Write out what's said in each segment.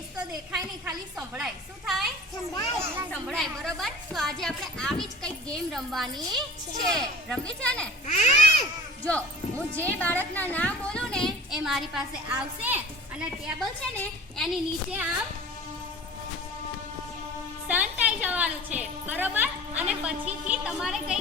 Face તો દેખાય નહીં ખાલી સંભળાય. શું થાય? સંભળાય. બરોબર? તો આજે આપણે આવી જ કંઈક ગેમ રમવાની છે. રમવી છે ને? જો હું જે બાળકના નામ બોલું ને એ મારી પાસે આવશે અને ટેબલ છે ને એની નીચે આમ સંતાઈ જવાનું છે. બરોબર? અને પછીથી તમારે કંઈક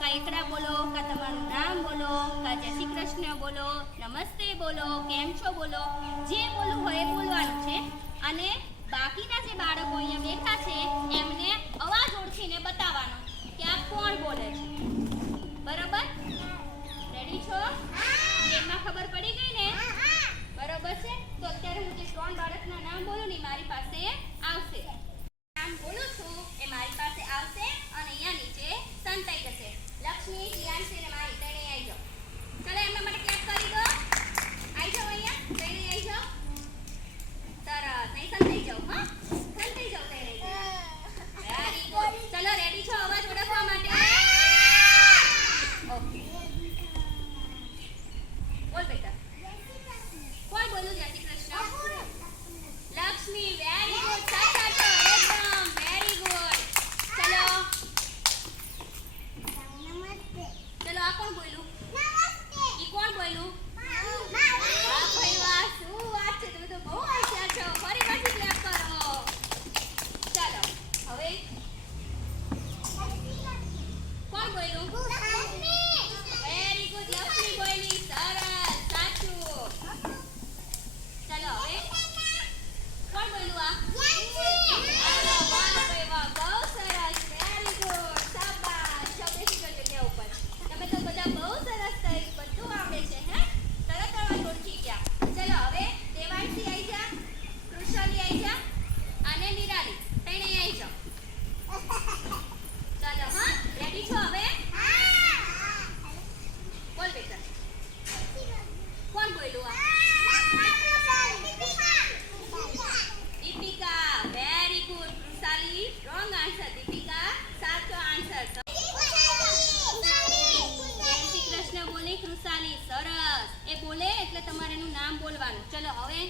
કા એકડા બોલો, કા તમારું નામ બોલો, કા જય શ્રી કૃષ્ણ બોલો, નમસ્તે બોલો, કેમ છો બોલો, જે બોલવું હોય એ બોલવાનું છે. અને બાકીના જે બાળકો અહીંયા બેઠા છે, એમને અવાજ ઓળખીને બતાવવાનો કે આ કોણ બોલે છે. બરોબર? રેડી છો? એમાં ખબર પડી ગઈ ને? બરોબર છે? તો અત્યારે હું જે ત્રણ બાળકના નામ બોલું ને મારી પાસે આવશે. નામ બોલું છું. સંતાઈ જશે. લક્ષ્મી શિયાંશી અને માહી ત્રણેય આવી જાઓ ચલો એમના માટે ક્લેપ કરી દો. આવી જાઓ અહીંયા ત્રણેય આવી જાઓ સરસ. નહીં સંતાઈ જાઓ હા? સંતાઈ જાઓ ત્રણેય. વેરી ગુડ ચલો રેડી છો અવાજ ઓળખવા માટે? ઓકે બોલ બેટા. કોણ બોલું જય શ્રી કૃષ્ણ. લક્ષ્મી વેરી ગુડ સાચા છો એકદમ વેરી ગુડ ચલો ચલો આ કોણ બોલ્યું? ઈ કોણ બોલ્યું? เอาเอง